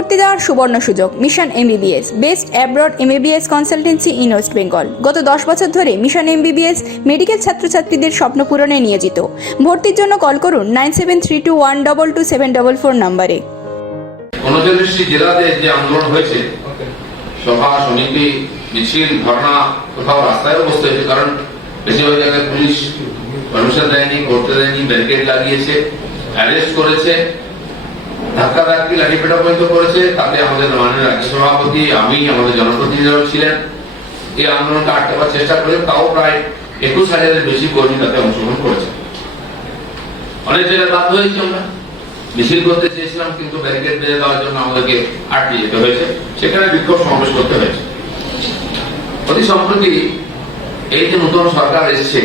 ভর্তি দেওয়ার সুবর্ণ সুযোগ। Mission MBBS, best abroad MBBS consultancy in West Bengal. গত 10 বছর ধরে মিশন এমবিবিএস মেডিকেল ছাত্রছাত্রীদের স্বপ্ন পূরণে নিয়োজিত। ভর্তির জন্য কল করুন 9732122744 নম্বরে। 39টি জেলাতে যে আন্দোলন হয়েছে, সভা সমিতি মিছিল ধর্ণা, কোথাও রাস্তায়ও বসতে হয়েছে, কারণ বেশিরভাগ জায়গায় পুলিশ পারমিশন দেয়নি, করতে দেয়নি, ব্যারিকেড লাগিয়েছে, অ্যারেস্ট করেছে, ধাক্কাধাক্কি লাঠিপেটা পর্যন্ত করেছে। তাতে আমাদের মাননীয় রাজ্য সভাপতি, আমি, আমাদের জনপ্রতিনিধিরাও ছিলেন, এই আন্দোলনকে আটকাবার চেষ্টা করে। তাও প্রায় 21,000-এর বেশি কর্মী তাতে অংশগ্রহণ করেছে। অনেক জায়গায় বাধ্য হয়েছি, আমরা মিছিল করতে চেয়েছিলাম, কিন্তু ব্যারিকেড বেঁধে দেওয়ার জন্য আমাদেরকে আটকে যেতে হয়েছে, সেখানে বিক্ষোভ সমাবেশ করতে হয়েছে। অতি সম্প্রতি এই যে নতুন সরকার এসছে,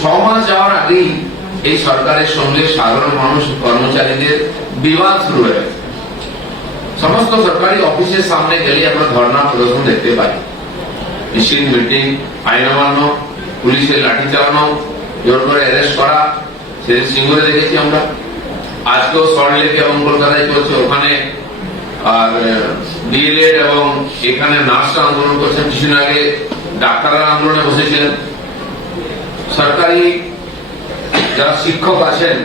6 মাস যাওয়ার আগেই এই সরকারের সঙ্গে সাধারণ মানুষ, কর্মচারীদের বিবাদ শুরু হয়ে গেছে। সমস্ত সরকারি অফিসের সামনে গেলে আমরা ধর্ণা প্রদর্শন দেখতে পাই, মিছিল, মিটিং, আইন অমান্য, পুলিশের লাঠি চালানো, জোর করে অ্যারেস্ট করা, সেদিন সিঙ্গুরে দেখেছি আমরা। আজকেও সল্টলেকে এবং কলকাতায় চলছে, ওখানে আর ডিএলএড এবং এখানে নার্সরা আন্দোলন করছেন। কিছুদিন আগে ডাক্তাররা আন্দোলনে বসেছিলেন। সরকারি যারা শিক্ষক আছেন,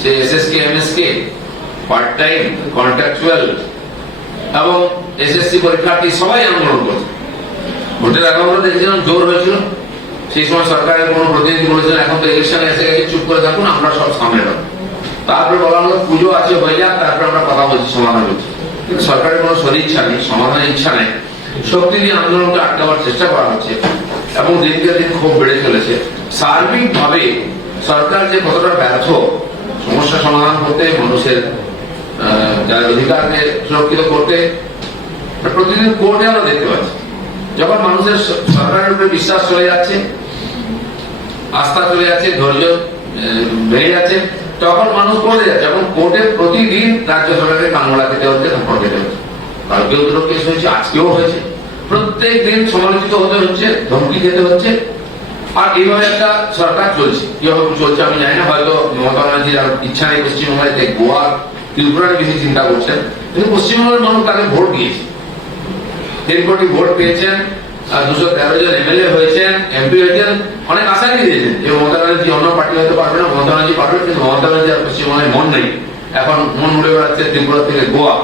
সে SSK, MSK, part time, contractual এবং এসএসসি পরীক্ষার্থী সবাই আন্দোলন করছে। ভোটের আগে আমরা দেখেছিলাম জোর হয়েছিল, সেই সময় সরকারের কোন প্রতিনিধি বলেছিলেন এখন তো ইলেকশনে এসে গেছে, চুপ করে থাকুন, আমরা সব সামনে রাখবো। তারপরে বলা হলো পুজো আছে, হয়ে যাক, তারপরে আমরা কথা বলছি, সমাধান হচ্ছে। কিন্তু সরকারের কোনো সদিচ্ছা নেই, সমাধানের ইচ্ছা নেই। শক্তি দিয়ে আন্দোলনকে আটকাবার চেষ্টা করা হচ্ছে এবং দিনকে দিন খুব বেড়ে চলেছে। সার্বিকভাবে সরকার যে কতটা ব্যর্থ সমস্যা সমাধান করতে, মানুষের যার অধিকারকে সুরক্ষিত করতে, প্রতিদিন কোর্টে আমরা দেখতে পাচ্ছি। যখন মানুষের সরকারের উপরে বিশ্বাস চলে যাচ্ছে, আস্থা চলে যাচ্ছে, ধৈর্য বেড়ে যাচ্ছে, তখন মানুষ কোর্টে যাচ্ছে এবং কোর্টে প্রতিদিন রাজ্য সরকারকে কানমোলা খেতে হচ্ছে, থাপ্পড় খেতে হচ্ছে। কালকেও দুটো কেস হয়েছে, আজকেও হয়েছে। প্রত্যেক দিন সমালোচিত হতে হচ্ছে, ধমকি খেতে হচ্ছে। আর এইভাবে একটা সরকার চলছে, কিভাবে চলছে আমি জানি না। হয়তো মমতা ব্যানার্জির আর ইচ্ছা নেই পশ্চিমবঙ্গে, গোয়া, ত্রিপুরার বেশি চিন্তা করছেন, কিন্তু পশ্চিমবঙ্গের মানুষ তাকে ভোট দিয়েছে। 3 কোটি ভোট পেয়েছেন, 213 জন এমএলএ হয়েছেন, এমপি হয়েছেন, অনেক আশা নিয়ে দিয়েছেন যে মমতা ব্যানার্জি অন্য পার্টি হতে পারবে না, মমতা ব্যানার্জি পারবে। কিন্তু মমতা ব্যানার্জি আর পশ্চিমবঙ্গের মন নেই, এখন মন উড়ে বেড়াচ্ছে ত্রিপুরা থেকে গোয়া।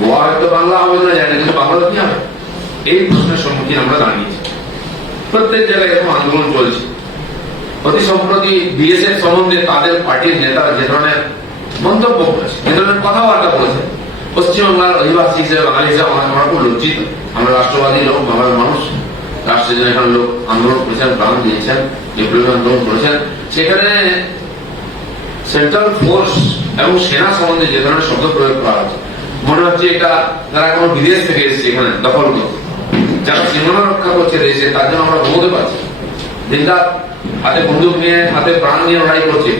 গোয়া হয়তো বাংলা হবে না জানি না, কিন্তু বাংলা কি হবে, এই প্রশ্নের সম্মুখীন আমরা দাঁড়িয়েছি। প্রত্যেক জায়গায় এরকম আন্দোলন চলছে। অতি সম্প্রতি বিএসএফ সম্বন্ধে তাদের পার্টির নেতারা যে ধরনের মন্তব্য করেছে, যে ধরনের কথাবার্তা বলেছে, পশ্চিমবাংলার অধিবাসী হিসেবে, বাঙালি হিসেবে আমরা খুব লজ্জিত। আমরা রাষ্ট্রবাদী লোক, বাংলার মানুষ, রাষ্ট্রের জন্য এখানে লোক আন্দোলন করেছেন, প্রাণ দিয়েছেন, বিপ্লবী আন্দোলন করেছেন। সেখানে সেন্ট্রাল ফোর্স এবং সেনা সম্বন্ধে যে ধরনের শব্দ প্রয়োগ করা হচ্ছে, মনে হচ্ছে এটা তারা কোনো বিদেশ থেকে এসেছে এখানে দখল করতে। যারা সীমানা রক্ষা করছে দেশে, তার জন্য আমরা ঘুমোতে পারছি। দিনরাত হাতে বন্দুক নিয়ে, হাতে প্রাণ নিয়ে লড়াই করছে,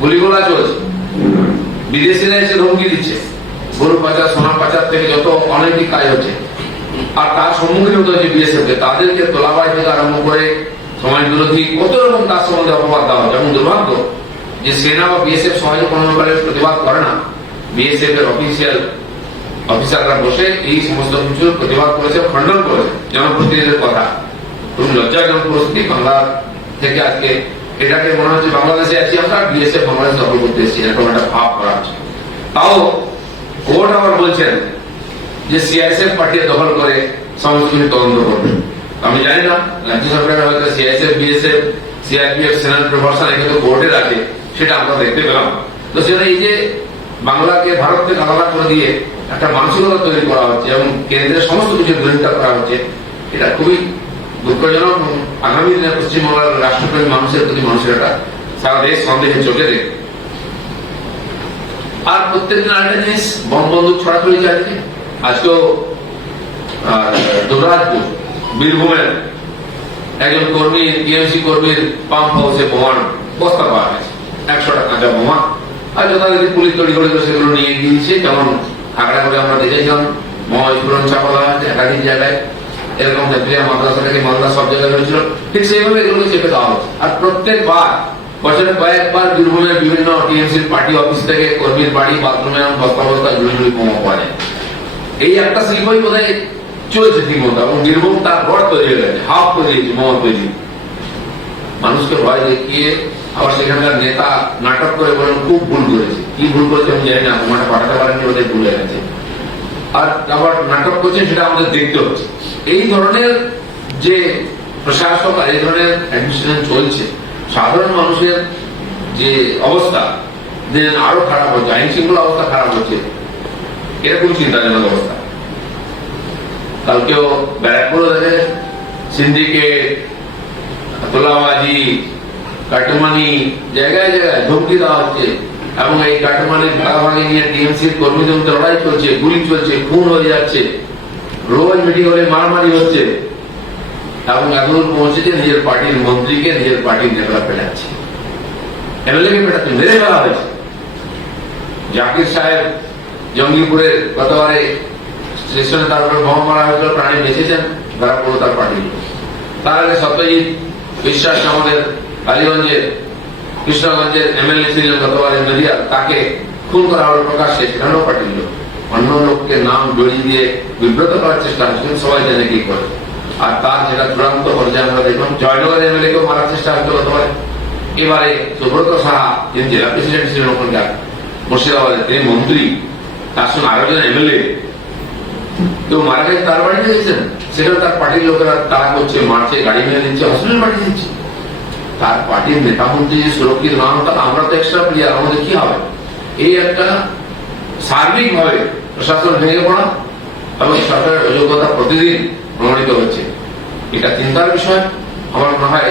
গুলিগোলা চলছে, বিদেশিরা এসে ধমকি দিচ্ছে, গরু পাচার, সোনা পাচার থেকে যত অনৈতিক কাজ হচ্ছে। আর তার সম্মুখীন হতে হচ্ছে বিএসএফ কে। তাদেরকে তোলাবাই থেকে আরম্ভ করে সমাজ বিরোধী কত রকম তার সম্বন্ধে অপবাদ দেওয়া হচ্ছে। এবং দুর্ভাগ্য যে সেনা বা বিএসএফ সমাজে কোনো ব্যাপারে প্রতিবাদ করে না। বিএসএফ এর অফিসাররা বসে এই সমস্ত কিছু প্রতিবাদ করেছে, খণ্ডন করেছে জনপ্রতিনিধিদের কথা। খুব লজ্জাজনক পরিস্থিতি বাংলা থেকে আজকে এটাকে মনে হচ্ছে বাংলাদেশে আছি আমরা, বিএসএফ বাংলাদেশ দখল করতে এসেছি, এরকম একটা ভাব করা হচ্ছে। তাও কোর্ট আবার বলছেন যে সিআইএসএফ পার্টি দখল করে সমস্ত কিছু তদন্ত করবে। আমি জানি না রাজ্য সরকারের হয়তো সিআইএসএফ, বিএসএফ, সিআরপিএফ, সেনার প্রভাষণ এখানে কোর্টে রাখে, সেটা আমরা দেখতে পেলাম। তো সেটা এই যে বাংলাকে ভারত থেকে আলাদা করে দিয়ে একটা মানসিকতা তৈরি করা হচ্ছে এবং কেন্দ্রের সমস্ত কিছুর বিরোধিতা করা হচ্ছে, এটা খুবই দুঃখজনক। আগামী দিনে পশ্চিমবঙ্গের রাষ্ট্রপ্রেমী মানুষের প্রতি মানুষের একটা সারা দেশ সন্দেহের চোখে দেখে। আর প্রত্যেকদিন আরেকটা জিনিস, বম বন্দুক ছড়াছড়ি চালিয়ে। আজকেও দুর্গাপুর, বীরভূমের একজন কর্মী, টিএমসি কর্মীর পাম্প হাউসে বোমার বস্তা পাওয়া গেছে, 100 টাকা কাঁচা বোমা। আর যথারীতি পুলিশ তৈরি করে সেগুলো নিয়ে গিয়েছে, যেমন আগ্রা করে আমরা দেখেছিলাম বোমা বিস্ফোরণ চাপা দেওয়া হয়েছে একাধিক জায়গায়। এরকম মাদ্রাসা থেকে মালদা সব জায়গায় হয়েছিল, ঠিক সেইভাবে এগুলো চেপে দেওয়া হচ্ছে। আর প্রত্যেকবার বছরে কয়েকবার বীরভূমের বিভিন্ন টিএমসির পার্টি অফিস থেকে কর্মীর বাড়ি বাথরুমে বস্তা বস্তা জুড়ে জুড়ে বোমা পাওয়া যায়। এই একটা শিল্পই বোধহয় চলছে ঠিক মতো, এবং বীরভূম তার বড় তৈরি হয়ে গেছে, হাফ তৈরি হয়েছে বোমা তৈরি। মানুষকে ভয় দেখিয়ে আবার সেখানকার নেতা নাটক করে বলেন খুব ভুল করেছে, কি ভুল করেছে আমি জানি না, বোমাটা পাঠাতে পারেনি, ওদের ভুল হয়ে গেছে। আর আবার নাটক করছে সেটা আমাদের দেখতে হচ্ছে। এই ধরনের যে প্রশাসক আর এই ধরনের অ্যাডমিনিস্ট্রেশন চলছে, সাধারণ মানুষের যে অবস্থা দিন আরো খারাপ হচ্ছে, আইন শৃঙ্খলা অবস্থা খারাপ হচ্ছে, এরকম চিন্তাজনক অবস্থা। কালকেও ব্যারাকপুর দেখে সিন্ডিকেট, তোলাবাজি, কাটমানি জায়গায় জায়গায় ধমকি দেওয়া হচ্ছে, এবং এই কাটমানির ভাগাভাগি নিয়ে টিএমসির কর্মীদের মধ্যে লড়াই চলছে, গুলি চলছে, খুন হয়ে যাচ্ছে, রোজ মিটিং হলে মারামারি হচ্ছে, এবং এতদূর পৌঁছেছে নিজের পার্টির মন্ত্রীকে নিজের পার্টির নেতা পেটাচ্ছে, এমএলএ কে পেটাচ্ছে, মেরে ফেলা হয়েছে। জাকির সাহেব জঙ্গিপুরের গতবারে স্টেশনে তার উপরে বোমা মারা হয়েছিল, প্রাণী বেঁচেছেন, ধরা পড়লো তার পার্টির। তার আগে সত্যজিৎ বিশ্বাস আমাদের কালীগঞ্জের কৃষ্ণগঞ্জের এমএলএ ছিলেন গতবারে নদিয়া, তাকে খুন করা হলো প্রকাশ্যে, সেখানেও পার্টির লোক। অন্য লোককে নাম জড়িয়ে দিয়ে বিব্রত করার চেষ্টা হচ্ছে, সবাই জানে কি করে। আর তার যেটা চূড়ান্ত পর্যায়ে আমরা দেখলাম, জয়নগরের এমএলএ কেও মারার চেষ্টা হতো গতবারে। এবারে সুব্রত সাহা, যিনি জেলা প্রেসিডেন্ট ছিলেন ওখানকার মুর্শিদাবাদের, তিনি মন্ত্রী, তার সঙ্গে আরো জন এমএলএ, কেউ মারা গেছে তার বাড়িতে গেছেন, সেখানে তার পার্টির লোকেরা তারা করছে, মারছে, গাড়ি মেরে দিচ্ছে, হসপিটাল পাঠিয়ে দিচ্ছে। তার পার্টির নেতা মন্ত্রী সুরক্ষিত না হন, তাহলে আমরা তো এক্সট্রা প্লেয়ার, আমাদের কি হবে? এই একটা সার্বিক ভাবে প্রশাসন ভেঙে পড়া এবং সরকারের অযোগ্যতা প্রতিদিন প্রমাণিত হচ্ছে। এটা চিন্তার বিষয়। আমার মনে হয়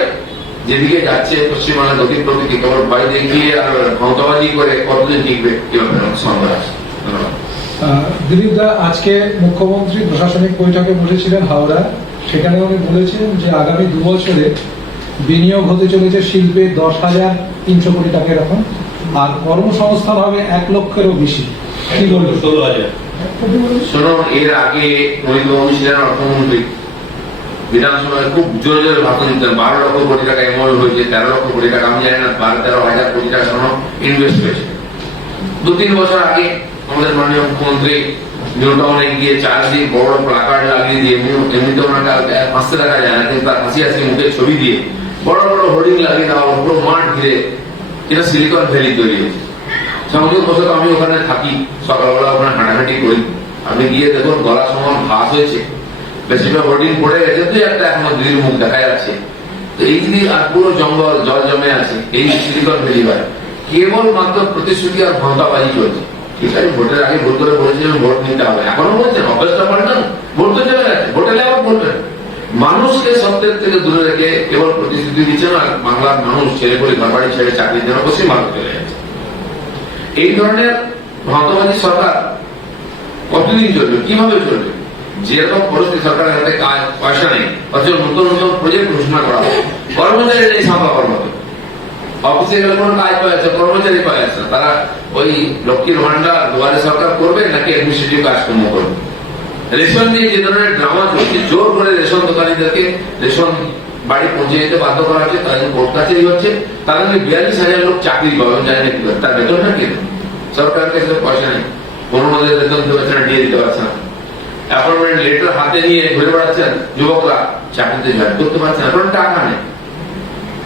যেদিকে যাচ্ছে পশ্চিমবাংলার গতি প্রকৃতি, কেবল ভয় দেখিয়ে আর ক্ষমতাবাজি করে কতদিন টিকবে কিভাবে সন্দেহ আছে। ধন্যবাদ। দিলীপ দা, আজকে মুখ্যমন্ত্রী প্রশাসনিক বৈঠকে বসেছিলেন হাওড়া, সেখানে উনি বলেছেন যে আগামী 2 বছরে বিনিয়োগ হতে চলেছে শিল্পে 10,300 কোটি টাকা এরকম, আর কর্মসংস্থান হবে 1 লক্ষেরও বেশি। কি বলবেন? 16,000। শোনো, এর আগে উনি ছিলেন অর্থমন্ত্রী, বিধানসভায় খুব জোরে জোরে ভাষণ দিতেন, 12 লক্ষ কোটি টাকা এমওইউ হয়েছে, 13 লক্ষ কোটি টাকা, আমি জানি না 12-13 হাজার কোটি টাকা ইনভেস্ট হয়েছে। 2-3 বছর আগে আমাদের মাননীয় মুখ্যমন্ত্রী নিউটাউনে গিয়ে চারদিকে বড় প্লাকার্ড লাগিয়ে দিয়ে, এমনিতে ওনাকে হাসতে দেখা যায় না, কিন্তু তার হাসি হাসি মুখের ছবি দিয়ে বড় বড় হোর্ডিং লাগিয়ে দেওয়া, পুরো মাঠ ঘিরে, এটা সিলিকন ভ্যালি তৈরি হয়েছে। সংযোগ বছর আমি ওখানে থাকি, সকালবেলা ওখানে হাঁটাহাঁটি করি, আপনি গিয়ে দেখুন গলা সমান ঘাস হয়েছে, বেশিরভাগ হোর্ডিং পড়ে গেছে, 2-1টা এখনো দিদির মুখ দেখা যাচ্ছে। তো এই যদি আর পুরো জঙ্গল জল জমে আছে, এই সিলিকন ভ্যালি হয়, কেবল মাত্র প্রতিশ্রুতি আর ক্ষমতাবাজি চলছে। ঠিক আছে, ভোটের আগে ভোট করে বলেছিলেন ভোট নিতে হবে, এখনো বলছেন, অভ্যাসটা পাল্টান, ভোট তো চলে গেছে, ভোটে আবার ভোটের মানুষকে সত্যের থেকে দূরে রেখে কেবল প্রতিশ্রুতি দিচ্ছেন, আর বাংলার মানুষ ছেড়ে করে ঘরবাড়ি ছেড়ে চাকরির জন্য পশ্চিম ভারত চলে যাচ্ছে। এই ধরনের ক্ষমতাবাজি সরকার কতদিন চলবে, কিভাবে চলবে? যেরকম পরিস্থিতি, সরকারের হাতে কাজ পয়সা নেই, অথচ নতুন নতুন প্রজেক্ট ঘোষণা করা হবে, কর্মচারী নেই সামলা কর্মচারী, অফিসে গেলে কোনো কাজ পাওয়া যাচ্ছে, কর্মচারী পাওয়া যাচ্ছে না। তারা ওই লক্ষ্মীর ভান্ডার দুয়ারে সরকার করবে নাকি অ্যাডমিনিস্ট্রেটিভ কাজকর্ম করবে? রেশন নিয়ে যে ধরনের ড্রামা চলছে, জোর করে রেশন দোকানিদেরকে রেশন বাড়ি পৌঁছে যেতে বাধ্য করা হচ্ছে, তাদের কোর্ট কাছারি হচ্ছে, তাদের 42,000 লোক চাকরি পাবে, জানি না কি করে, তার বেতনটা কি? সরকারের কাছে পয়সা নেই, কোনো মধ্যে বেতন দিতে পারছে না, দিয়ে দিতে পারছে না, অ্যাপয়েন্টমেন্ট লেটার হাতে নিয়ে ঘুরে বেড়াচ্ছেন যুবকরা, চাকরিতে জয়েন করতে পারছে না, কারণ টাকা নেই।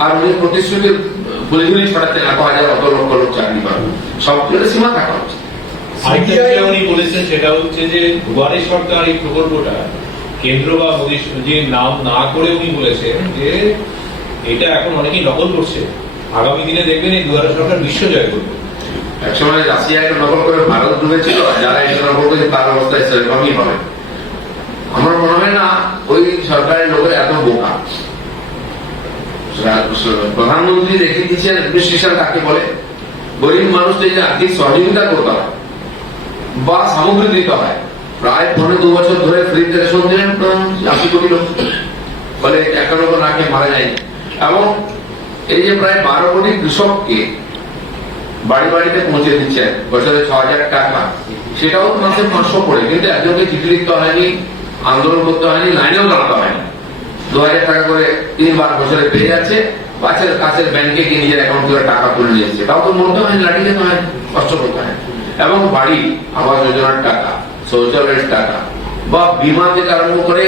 আর উনি প্রতিশ্রুতির গুলিগুলি ছড়াচ্ছেন, 1,000 অত লক্ষ লোক চাকরি পাবে, সব কিছু সীমা থাকা উচিত। উনি বলেছেন সেটা হচ্ছে যে দুয়ারে সরকার এই প্রকল্পটা কেন্দ্র বা মোদী যে নাম না করে উনি বলেছেন যে এটা এখন অনেকেই নকল করছে, আগামী দিনে দেখবেন এই দুয়ারে সরকার বিশ্ব জয় করবে। একসময় রাশিয়াকে নকল করে ভারত ডুবেছিল, যারা এটা নকল করেছে তার অবস্থায় সেরকমই হবে। আমার মনে হয় না ওই সরকারের লোকের এত বোকা। প্রধানমন্ত্রী দেখিয়ে দিচ্ছেন অ্যাডমিনিস্ট্রেশন কাকে বলে, গরিব মানুষদের যে আর্থিক সহযোগিতা করতে হয় বা সামগ্রী দিতে হয়, প্রায় 2 বছর ধরে ফ্রিতে রেশন দিলেন 80 কোটি লোক, বলে একটা লোক না খেয়ে মারা যায়। এবং এই যে প্রায় 12 কোটি কৃষককে বাড়ি বাড়িতে পৌঁছে দিচ্ছেন বছরে 6,000 টাকা, সেটাও মাসে 500 করে, কিন্তু একজনকে চিঠি লিখতে হয়নি, আন্দোলন করতে হয়নি, লাইনেও দাঁড়াতে হয়নি, 2,000 টাকা করে 3 বার বছরে পেয়ে যাচ্ছে। কাছের ব্যাংকে গিয়ে নিজের অ্যাকাউন্ট করে টাকা তুলে নিয়ে এসছে, তাও তো মরতে হয়, লাঠিতে হয়, কষ্ট করতে হয়। এবং বাড়ি আবাস যোজনার টাকা, শৌচালয়ের টাকা বা বিমা থেকে আরম্ভ করে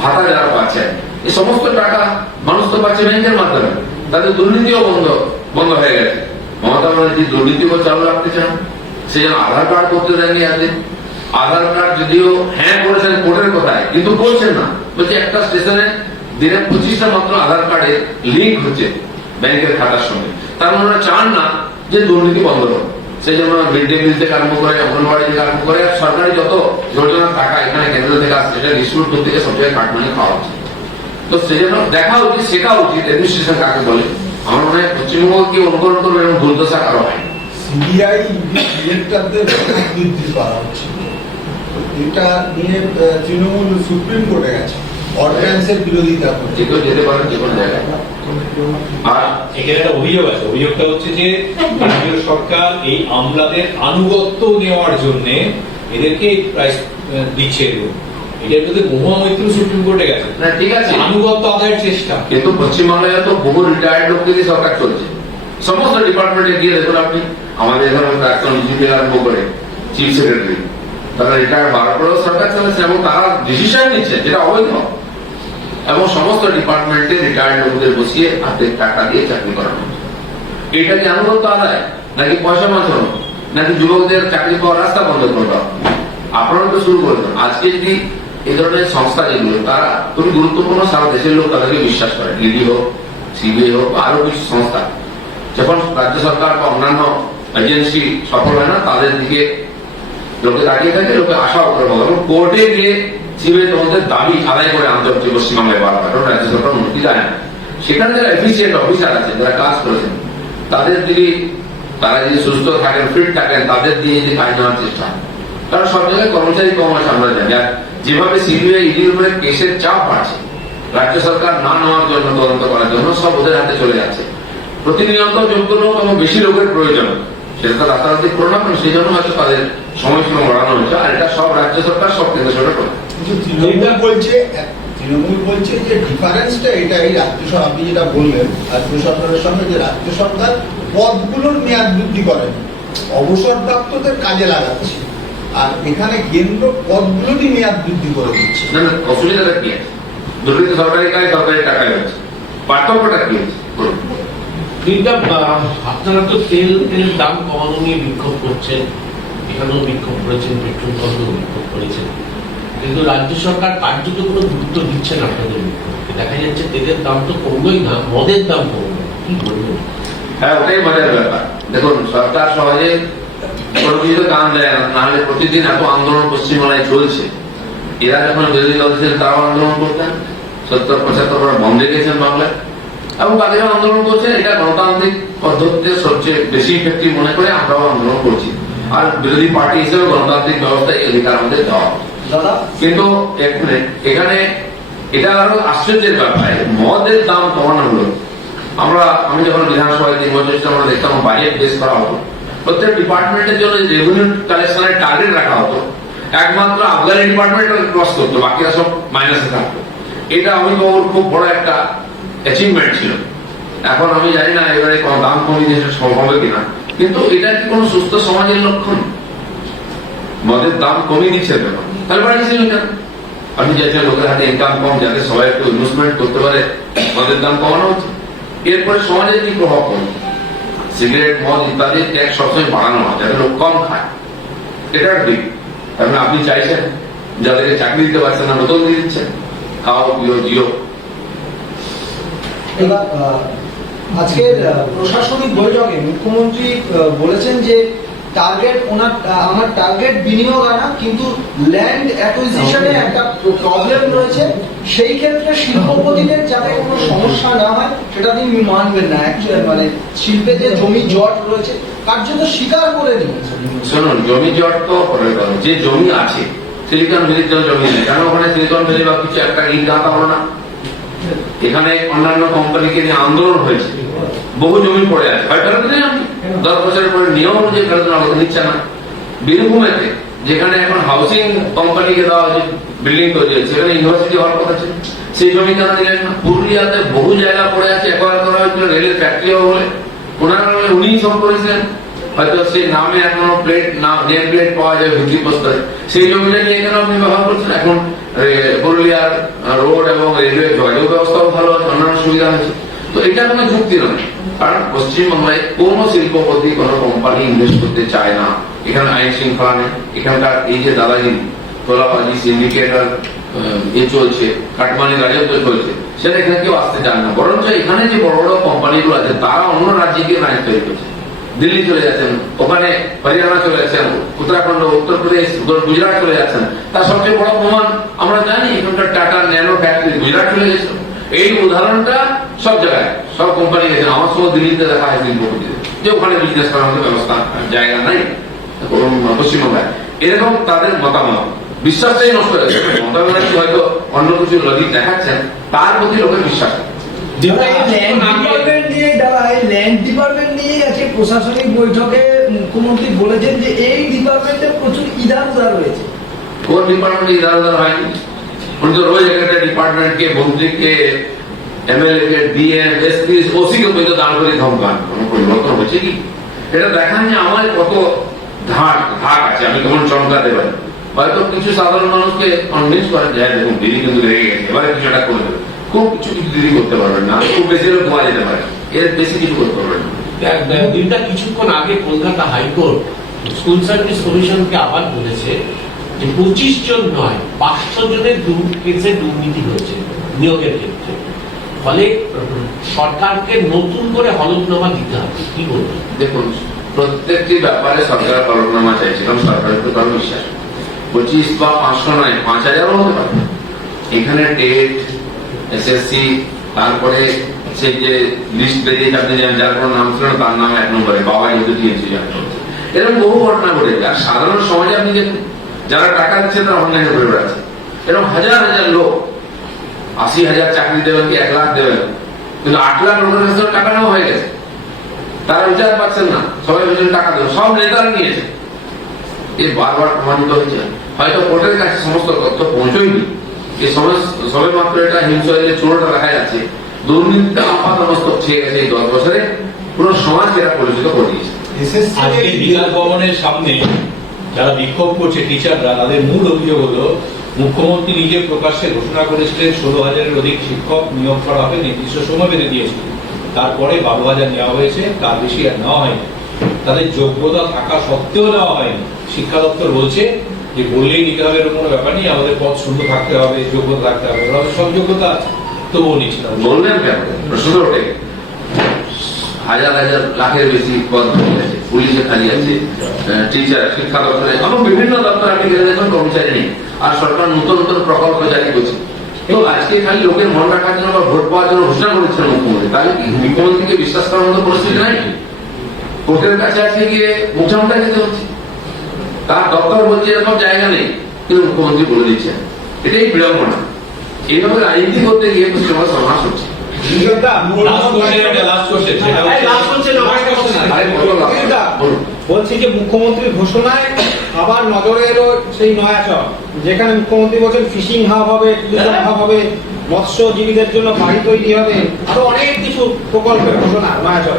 ভাতা যারা পাচ্ছেন, এই সমস্ত টাকা মানুষ তো পাচ্ছে ব্যাংকের মাধ্যমে। তাদের দুর্নীতিও বন্ধ হয়ে গেছে। মমতা ব্যানার্জি দুর্নীতিও চালু রাখতে চান, সে যেন আধার কার্ড করতে দেননি আগে। আধার কার্ড যদিও হ্যাঁ করেছেন কোর্টের কথায়, কিন্তু করছেন না, বলছে একটা স্টেশনে দিনে 25টা মাত্র আধার কার্ডের লিঙ্ক হচ্ছে ব্যাংকের খাতার সঙ্গে। তার মানে ওরা চান না যে দুর্নীতি বন্ধ হোক। সেই জন্য মিড ডে মিল থেকে আরম্ভ করে, অঙ্গনবাড়ি থেকে আরম্ভ করে সরকারি যত যোজনার টাকা এখানে কেন্দ্র থেকে আসছে, সেটা ডিস্ট্রিবিউট করতে গিয়ে সব জায়গায় কাটমানি খাওয়া হচ্ছে। তো সেই জন্য দেখা উচিত, শেখা উচিত অ্যাডমিনিস্ট্রেশন কাকে বলে। আমার মনে হয় পশ্চিমবঙ্গ কি অনুকরণ করবে এবং দুর্দশা কারো হয়। সিবিআই ডিরেক্টরদের বৃদ্ধি করা হচ্ছে, এটা নিয়ে তৃণমূল সুপ্রিম কোর্টে গেছে, অর্ডিন্যান্সের বিরোধিতা করছে। যে কেউ যেতে পারেন যে কোনো জায়গায়। আর এখানে একটা অভিযোগ আছে, অভিযোগটা হচ্ছে যে কেন্দ্রীয় সরকার এই আমলাদের আনুগত্য নেওয়ার জন্য এদেরকে প্রাইস দিচ্ছে। এটার বিরুদ্ধে মহুয়া মৈত্র সুপ্রিম কোর্টে গেছে। না ঠিক আছে, আনুগত্য আদায়ের চেষ্টা। কিন্তু পশ্চিমবাংলায় তো বহু রিটায়ার্ড লোক দিয়ে সরকার চলছে। সমস্ত ডিপার্টমেন্টে গিয়ে দেখুন আপনি, আমাদের এখানে প্রাক্তন ডিজিপি আরম্ভ করে চিফ সেক্রেটারি, তারা রিটায়ার্ড বার করেও সরকার চালাচ্ছে এবং তারা ডিসিশন নিচ্ছে যেটা অবৈধ। এবং সমস্ত ডিপার্টমেন্টে রিটায়ার্ড লোকদের বসিয়ে হাতে টাকা দিয়ে চাকরি করানো। এটা কি আনুগত্য আদায়, নাকি পয়সা মাছানো, নাকি যুবকদের চাকরি পাওয়ার রাস্তা বন্ধ করে দেওয়া? আপনারা তো শুরু করে দেন। আজকে যদি এই ধরনের সংস্থা যেগুলো তারা খুবই গুরুত্বপূর্ণ, সারা দেশের লোক তাদেরকে বিশ্বাস করে, ইডি হোক, সিবিআই হোক, আরো কিছু সংস্থা, যখন রাজ্য সরকার বা অন্যান্য এজেন্সি সফল হয় না, তাদের দিকে লোকে তাকিয়ে থাকে, লোকে আশাও করে বলে। এবং কোর্টে গিয়ে সিবিআই তোমাদের দাবি আদায় করে আনতে হচ্ছে পশ্চিমবঙ্গে বারবার, কারণ রাজ্য সরকার অনুমতি দেয় না। সেখানে যারা এফিসিয়েন্ট অফিসার আছে, যারা কাজ করেছেন, তাদের দিকে তারা যদি সুস্থ থাকেন, ফিট থাকেন, তাদের দিয়ে যদি কাজ নেওয়ার চেষ্টা হয়। কারণ সব জায়গায় কর্মচারী কম আছে আমরা জানি। আর যেভাবে সিবিআই ইডির উপরে কেসের চাপ বাড়ছে, রাজ্য সরকার না নেওয়ার জন্য, তদন্ত করার জন্য সব ওদের হাতে চলে যাচ্ছে। প্রতিনিয়ত যোগ্য লোক এবং বেশি লোকের প্রয়োজন, সেটা তো রাতারাতি করে না, সেই জন্য হয়তো তাদের সময়সীমা বাড়ানো হয়েছে। আর এটা সব রাজ্য সরকার, সব কেন্দ্র সরকার করে। কিন্তু তৃণমূল বলছে যে ডিফারেন্সটা এটা, এই রাজ্য সরকার, আপনি যেটা বললেন রাজ্য সরকারের সঙ্গে, যে রাজ্য সরকার পদগুলোর মেয়াদ বৃদ্ধি করেন, অবসরপ্রাপ্তদের কাজে লাগাচ্ছে, আর এখানে কেন্দ্র পদগুলোরই মেয়াদ বৃদ্ধি করে দিচ্ছে। না না, অসুবিধাটা কি আছে? দুর্নীতি সরকারি কাজ, সরকারি টাকায় হচ্ছে, পার্থক্যটা কি আছে? আপনারা তো তেলের দাম কমানো নিয়ে বিক্ষোভ করছেন, এখানেও বিক্ষোভ করেছেন, পেট্রোল পাম্পেও বিক্ষোভ করেছেন, কিন্তু রাজ্য সরকার কার্যত কোনো গুরুত্ব দিচ্ছে না আপনাদের বিক্ষোভকে। দেখা যাচ্ছে তেলের দাম তো কমলোই না, মদের দাম কমলো, কি বলবেন? হ্যাঁ, ওটাই মজার ব্যাপার। দেখুন, সরকার সহজে কোনো কিছু কান দেয় না, নাহলে প্রতিদিন এত আন্দোলন পশ্চিমবাংলায় চলছে। এরা যখন বিরোধী দল ছিলেন তারাও আন্দোলন করতেন, 70-75 বন্ধে গেছেন বাংলায়, এবং বাকিরা আন্দোলন করছেন। এটা গণতান্ত্রিক পদ্ধতিতে সবচেয়ে বেশি ইফেক্টিভ মনে করে আমরাও আন্দোলন করছি। আর বিরোধী পার্টি হিসেবে গণতান্ত্রিক ব্যবস্থায় এই অধিকার আমাদের দেওয়া। কিন্তু এখানে এটা আরো আশ্চর্যের ব্যাপার, মদের দাম কমানো হলো। আমি যখন বিধানসভায় 3 বছর ছিলাম, আমরা দেখতাম বাজেট পেশ করা হতো, প্রত্যেক ডিপার্টমেন্টের জন্য রেভিনিউ কালেকশনের টার্গেট রাখা হতো, একমাত্র আবগারি ডিপার্টমেন্ট ক্রস করতো, বাকিরা সব মাইনাসে থাকতো। এটা অমিতবাবুর খুব বড় একটা অ্যাচিভমেন্ট ছিল। এখন আমি জানি না এবারে দাম কমিয়ে দিয়ে সম্ভব হবে কিনা, কিন্তু এটা কি কোনো সুস্থ সমাজের লক্ষণ? মদের দাম কমিয়ে দিচ্ছে কেন? তাহলে বাড়িয়েছিলেন কেন? আপনি চাইছেন লোকের হাতে ইনকাম কম, যাতে সবাই একটু ইনভেস্টমেন্ট করতে পারে, মদের দাম কমানো হচ্ছে। এরপরে সমাজের কি প্রভাব পড়বে? সিগারেট, মদ ইত্যাদি ট্যাক্স সবসময় বাড়ানো হয় যাতে লোক কম খায়, এটার দিক। তারপরে আপনি চাইছেন যাদেরকে চাকরি দিতে পারছেন না, বোতল দিয়ে দিচ্ছেন, খাও, পিও, জিও। আজকের প্রশাসনিক বৈঠকে মুখ্যমন্ত্রী বলেছেন যে আমার টার্গেট বিনিয়োগ আনা, কিন্তু ল্যান্ড অ্যাকুইজিশনে একটা প্রবলেম রয়েছে, সেই ক্ষেত্রে শিল্পপতিদের যাতে কোনো সমস্যা না হয় সেটা তিনি মানবেন না। মানে শিল্পে যে জমি জট রয়েছে কার্যত স্বীকার করে নিয়েছে। শুনুন, জমি জট তো পরের কথা, যে জমি আছে, সিলিকন ভ্যালির জন্য জমি নেই কেন? ওখানে সিলিকন ভ্যালি বা কিছু একটা ইট গাঁথা হলো না? এখানে অন্যান্য কোম্পানিকে নিয়ে আন্দোলন হয়েছে, বহু জমি পড়ে আছে, হয় ফেরত নেই। আমি 10 বছরের পরে নিয়ম অনুযায়ী ফেরত নেওয়া নিচ্ছে না। বীরভূমেতে যেখানে এখন হাউসিং কোম্পানিকে দেওয়া হয়েছে, বিল্ডিং তৈরি হয়েছে, সেখানে ইউনিভার্সিটি হওয়ার কথা ছিল, সেই জমি কেন দিলেন না? পুরুলিয়াতে বহু জায়গা পড়ে আছে, একবার করা হয়েছিল রেলের ফ্যাক্টরি হবে বলে, ওনারা উনিই সব করেছেন। হয়তো সেই নামে এখনো প্লেট নেম প্লেট পাওয়া যায় ভিত্তিপ্রস্তরে, সেই জমিটা নিয়ে কেন আপনি ব্যবহার করছেন? এখন পুরুলিয়ার রোড এবং রেলওয়ে যোগাযোগ ব্যবস্থাও ভালো আছে, অন্যান্য সুবিধা হয়েছে। তো এটা কোনো যুক্তি নয়, কারণ পশ্চিমবাংলায় কোনো শিল্পপতি কোনো কোম্পানি ইনভেস্ট করতে চায় না। এখানে আইন শৃঙ্খলা নেই, এখানকার এই যে দাদাগিরি, তোলাবাজি, সিন্ডিকেটার চলছে, কাটমানি রাজত্ব চলছে, সেটা এখানে কেউ আসতে চায় না। বরঞ্চ এখানে যে বড় বড় কোম্পানিগুলো আছে তারা অন্য রাজ্যে গিয়ে ব্রাঞ্চ তৈরি করছে, দিল্লি চলে যাচ্ছেন, ওখানে হরিয়ানা চলে যাচ্ছেন, উত্তরাখণ্ড, উত্তরপ্রদেশ, গুজরাট চলে যাচ্ছেন। তার সবচেয়ে বড় প্রমাণ আমরা জানি, এখানকার টাটা ন্যানো ফ্যাক্টরি গুজরাট চলে গেছে। এই উদাহরণটা সব জায়গায় সব কোম্পানি গেছেন। আমার সঙ্গে দিল্লিতে দেখা হয় শিল্পপতিদের, যে ওখানে বিজনেস করার মতো ব্যবস্থা জায়গা নাই পশ্চিমবঙ্গে। এরকম তাদের মতামত, বিশ্বাসটাই নষ্ট হয়ে গেছে। মমতা ব্যানার্জি হয়তো অন্য কিছু লজিক দেখাচ্ছেন, তার প্রতি লোকের বিশ্বাস নেই। ল্যান্ড ডিপার্টমেন্ট নিয়ে আজকে প্রশাসনিক বৈঠকে মুখ্যমন্ত্রী বলেছেন যে এই ডিপার্টমেন্টে প্রচুর ইধার উদার রয়েছে। কোন ডিপার্টমেন্টে ইধার উধার হয়নি? উনি তো রোজ একটা ডিপার্টমেন্টকে, মন্ত্রীকে, এমএলএ কে, ডিএম, এসপি, ওসি কে পর্যন্ত দাঁড় করে ধমকান। কোনো পরিবর্তন হচ্ছে কি? এটা দেখান যে আমার কত ধাক আছে, আমি কেমন চমকাতে পারি। হয়তো কিছু সাধারণ মানুষকে কনভিন্স করেন যে দেখুন দিদি কিন্তু রেগে গেছে, এবারে কিছুটা করে দেবে। খুব কিছু দিদি করতে পারবেন না, খুব বেশি হলে গোয়া যেতে পারে, এর বেশি কিছু করতে পারবেন না। দিনটা কিছুক্ষণ আগে কলকাতা হাইকোর্ট স্কুল সার্ভিস কমিশনকে আবার বলেছে যে 25 জন নয় 500 জনের কেসে দুর্নীতি হয়েছে নিয়োগের ক্ষেত্রে। ফলে সরকারকে নতুন করে হলফনামা দিতে হবে। কি বলবেন? দেখুন, প্রত্যেকটি ব্যাপারে সরকার হলফনামা চাইছে, কারণ সরকারের তো কারো বিশ্বাস 25 বা 500 নয় 5000ও হতে পারে। এখানে টেট, এসএসসি, তারপরে সেই যে লিস্ট বেরিয়েছে, আপনি যার কোনো নাম ছিল তার নামে 1 নম্বরে, বাবা যেহেতু দিয়েছে, এরকম বহু ঘটনা ঘটেছে। আর সাধারণ সমাজে আপনি দেখুন, যারা টাকা দিচ্ছে তারা অন্যায় করে বেড়াচ্ছে। এরকম হাজার হাজার লোক 80,000 চাকরি দেবেন কি 1 লাখ দেবেন, কিন্তু 8 লাখ লোকের কাছে টাকা নেওয়া হয়ে গেছে, তারা বিচার পাচ্ছেন না। সবাই বলছেন টাকা দেবেন, সব নেতারা নিয়েছে। এ বারবার প্রমাণিত হয়েছে। হয়তো কোর্টের কাছে সমস্ত তথ্য পৌঁছয়নি, সবে মাত্র এটা হিমশৈলের চূড়োটা দেখা যাচ্ছে। দুর্নীতিটা আপাতমস্তক ছেয়ে গেছে এই 10 বছরে, পুরো সমাজ এরা পরিচিত করে দিয়েছে। আজকে বিকাশ ভবনের সামনে যারা বিক্ষোভ করছে টিচাররা, তাদের মূল অভিযোগ হলো মুখ্যমন্ত্রী নিজে প্রকাশ্যে ঘোষণা করেছিলেন 16,000-এর অধিক শিক্ষক নিয়োগ করা হবে, নির্দিষ্ট সময় বেঁধে দিয়েছিলেন। তারপরে 12,000 নেওয়া হয়েছে, তার বেশি আর নেওয়া হয়নি। তাদের যোগ্যতা থাকা সত্ত্বেও নেওয়া হয়নি। শিক্ষা দপ্তর বলছে যে বললেই নিতে হবে এরকম কোনো ব্যাপার নেই, আমাদের পদ শূন্য থাকতে হবে, যোগ্যতা থাকতে হবে। আমাদের সব যোগ্যতা আছে, তবুও নিচ্ছে না। বললেন কেন? প্রশ্ন ওঠে, হাজার হাজার লাখের বেশি পদ খালি আছে, পুলিশে খালি আছে, টিচার, শিক্ষা দপ্তরে, এবং বিভিন্ন দপ্তর আপনি গেলে দেখুন কর্মচারী নেই। আর সরকার নতুন নতুন প্রকল্প জারি করছে। তো আজকে খালি লোকের মন রাখার জন্য বা ভোট পাওয়ার জন্য ঘোষণা করেছিলেন মুখ্যমন্ত্রী, তাহলে কি মুখ্যমন্ত্রীকে বিশ্বাস করার মতো পরিস্থিতি নাই? কোর্টের কাছে আজকে গিয়ে মুখোমুখি যেতে হচ্ছে, তার দপ্তর বলছে এরকম জায়গা নেই, কিন্তু মুখ্যমন্ত্রী বলে দিচ্ছেন। এটাই বিড়ম্বনা। এইভাবে রাজনীতি করতে গিয়ে পশ্চিমবঙ্গ সমাজ হচ্ছে। বলছি যে মুখ্যমন্ত্রীর ঘোষণায় আবার নজরে এলো সেই নয়াচর, যেখানে মুখ্যমন্ত্রী বলছেন ফিশিং হাব হবে, ট্যুরিজম হাব হবে, মৎস্যজীবীদের জন্য বাড়ি তৈরি হবে, আরো অনেক কিছু প্রকল্পের ঘোষণা নয়াচর।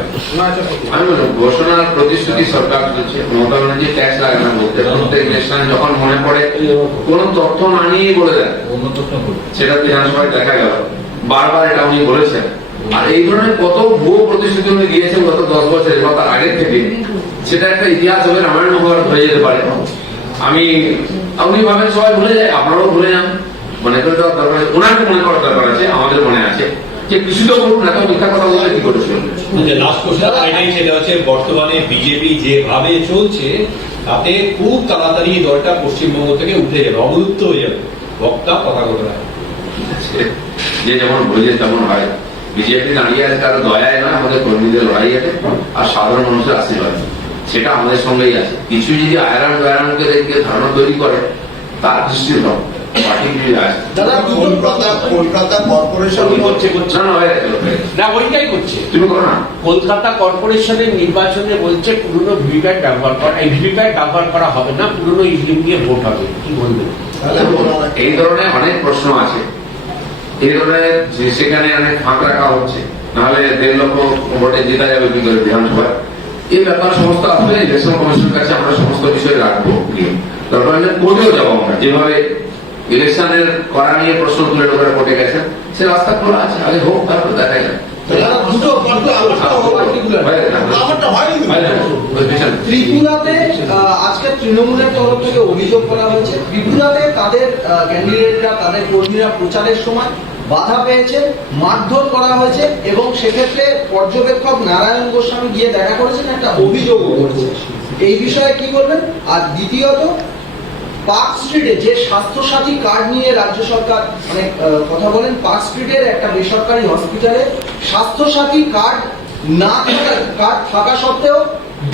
আমি বলবো ঘোষণার প্রতিশ্রুতি সরকার করছে। মমতা ব্যানার্জি ট্যাক্স লাগে না বলতে, প্রত্যেক ইলেকশন যখন মনে পড়ে কোন তথ্য না নিয়েই বলে দেয়, সেটা বিধানসভায় দেখা গেল। বারবার এটা উনি বলেছেন। আর এই ধরনের কত ভুয়ো প্রতিশ্রুতি উনি দিয়েছেন গত 10 বছরে বা তার আগের থেকে, সেটা একটা ইতিহাস হবে, রামায়ণ মহাভারত হয়ে যেতে পারে। উনি ভাবেন সবাই ভুলে যায়, আপনারাও ভুলে যান। মনে করে দেওয়ার দরকার, ওনাকে মনে করার দরকার আছে, আমাদের মনে আছে যে কৃষি তো করুন, এত মিথ্যা কথা বলে কি করেছিল। লাস্ট কোশ্চেন এটাই, সেটা হচ্ছে বর্তমানে বিজেপি যেভাবে চলছে তাতে খুব তাড়াতাড়ি দলটা পশ্চিমবঙ্গ থেকে উঠে যাবে, অবলুপ্ত হয়ে যাবে। বক্তা কথা বলে না, যে যেমন বোঝে তেমন হয়। বিজেপি দাঁড়িয়ে আছে কারো দয়ায় নয়, আমাদের কর্মীদের লড়াই আছে আর সাধারণ মানুষের আশীর্বাদ, সেটা আমাদের সঙ্গেই আছে। কিছু যদি আয়রন দয়ারনকে দেখে ধারণা তৈরি করে, তার দৃষ্টির হোক কলকাতা কর্পোরেশন কলকাতা কর্পোরেশনের নির্বাচনে বলছে পুরনো ভিভিপ্যাট ব্যবহার করা, এই ভিভিপ্যাট ব্যবহার করা হবে না, পুরনো ইভিএম দিয়ে ভোট হবে। কি বলবেন? এই ধরনের অনেক প্রশ্ন আছে, এই ধরনের সেখানে অনেক ফাঁক রাখা হচ্ছে। নাহলে 1.5 লক্ষ ভোটে জেতা যাবে কি করে বিধানসভায়। এই ব্যাপার সমস্ত আসলে ইলেকশন কমিশনের কাছে আমরা সমস্ত বিষয় রাখবো, দরকার হলে কোর্টেও যাবো আমরা, যেভাবে ইলেকশনের করা নিয়ে প্রশ্ন তুলে ঢোকার কোর্টে গেছেন, সে রাস্তা খোলা আছে, আগে হোক তারপরে দেখা যাবে। ত্রিপুরাতে আজকে তৃণমূলের তরফ থেকে অভিযোগ করা হয়েছে, ত্রিপুরাতে তাদের ক্যান্ডিডেটরা, তাদের কর্মীরা প্রচারের সময় বাধা পেয়েছে, মারধর করা হয়েছে এবং সেক্ষেত্রে পর্যবেক্ষক নারায়ণ গোস্বামী গিয়ে দেখা করেছেন, একটা অভিযোগও করেছে। এই বিষয়ে কি বলবেন? আর দ্বিতীয়ত, পার্ক স্ট্রিটে যে স্বাস্থ্যসাথী কার্ড নিয়ে রাজ্য সরকার অনেক কথা বলেন, পার্ক স্ট্রিটের একটা বেসরকারি হসপিটালে স্বাস্থ্যসাথী কার্ড থাকা সত্ত্বেও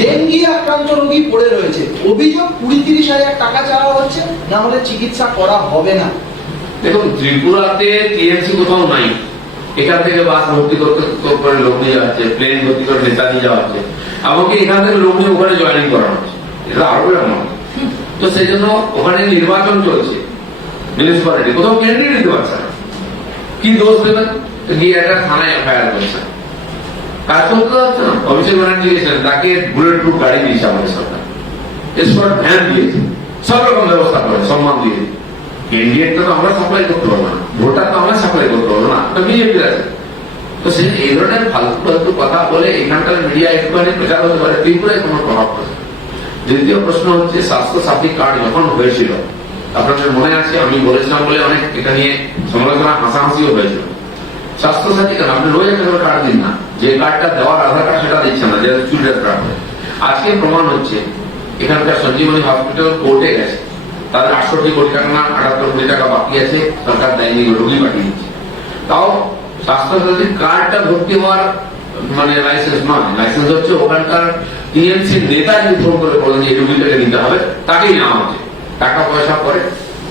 ডেঙ্গি আক্রান্ত রোগী পড়ে রয়েছে। অভিযোগ 20-30 হাজার টাকা চাওয়া হচ্ছে, না হলে চিকিৎসা করা হবে না। দেখুন, ত্রিপুরাতে টিএমসি কোথাও নাই, এখান থেকে বাস ভর্তি করতে করে লোক নিয়ে যাচ্ছে, প্লেন ভর্তি করে নেতা নিয়ে যাওয়া হচ্ছে, এমনকি এখান থেকে লোক নিয়ে ওখানে জয়েনিং করানো হচ্ছে, এটা আরো এমন। তো সেই জন্য ওখানে নির্বাচন চলছে, মিউনিসিপালিটি কোথাও ক্যান্ডিডেট দিতে পারছে না, কি দোষ দেবেন? গিয়ে একটা থানায় এফআইআর করছে, কাজ করতে পারছে না। অভিষেক ব্যানার্জি গেছেন, তাকে বুলেট প্রুফ গাড়ি দিয়েছে আমাদের সরকার, স্পট ভ্যান দিয়েছে, সব রকম ব্যবস্থা করে, সম্মান দিয়ে। ক্যান্ডিডেটটা তো আমরা সাপ্লাই করতে পারবো না, ভোটার তো আমরা সাপ্লাই করতে পারবো না, তো বিজেপি আছে। তো সে এই ধরনের ফালতু ফালতু কথা বলে এখানকার মিডিয়া একটুখানি প্রচার হতে পারে, ত্রিপুরায় কোনো প্রভাব পড়ে। দ্বিতীয় প্রশ্ন হচ্ছে, স্বাস্থ্য সাথী কার্ড যখন হয়েছিল, আপনাদের মনে আছে আমি বলেছিলাম বলে অনেক এটা নিয়ে সমালোচনা, হাসাহাসিও হয়েছিল। স্বাস্থ্য সাথী কার্ড আপনি রোজ একটা করে কার্ড দিন না, যে কার্ডটা দেওয়ার আধার কার্ড সেটা দিচ্ছে না, যেটা চিলড্রেন কার্ড। আজকে প্রমাণ হচ্ছে, এখানকার সঞ্জীবনী হসপিটাল কোর্টে গেছে, তাদের 68 কোটি টাকা না 78 কোটি টাকা বাকি আছে, সরকার দেয়নি, রোগী পাঠিয়ে দিচ্ছে। তাও স্বাস্থ্য সাথী কার্ডটা ভর্তি হওয়ার মানে লাইসেন্স নয়, লাইসেন্স হচ্ছে ওখানকার টিএমসি নেতা যদি ফোন করে বলেন এই রোগীটাকে নিতে হবে, তাকেই নেওয়া হচ্ছে। টাকা পয়সা পরে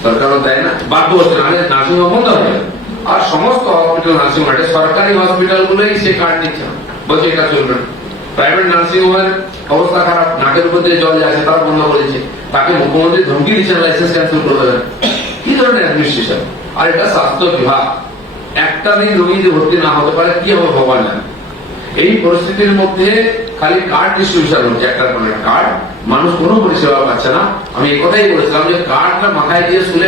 সরকারও দেয় না, বাধ্য হচ্ছে, নাহলে নার্সিংহোম বন্ধ হয়ে যাবে। আর সমস্ত হসপিটাল নার্সিং হোমে, সরকারি হসপিটাল গুলোই সে কার্ড নিচ্ছে না, বলছে এটা চলবে না। প্রাইভেট নার্সিং হোমের অবস্থা খারাপ, নাকের উপর দিয়ে জল যাচ্ছে, তারা বন্ধ করেছে, তাকে মুখ্যমন্ত্রী ধমকি দিচ্ছেন লাইসেন্স ক্যান্সেল করে দেবেন। কি ধরনের অ্যাডমিনিস্ট্রেশন? আর এটা স্বাস্থ্য বিভাগ, একটা দিন রোগী যদি ভর্তি না হতে পারে কি হবে ভগবান জানে। এই পরিস্থিতির মধ্যে খালি কার্ড ডিস্ট্রিবিউশন হচ্ছে, একটার পর একটা কার্ড, মানুষ কোনো পরিষেবা পাচ্ছে না। আমি এই কথাই বলেছিলাম যে কার্ডটা মাথায় দিয়ে শুলে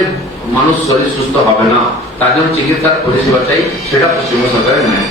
মানুষ শরীর সুস্থ হবে না, তার জন্য চিকিৎসার পরিষেবা চাই, সেটা পশ্চিমবঙ্গ সরকারের নেয়।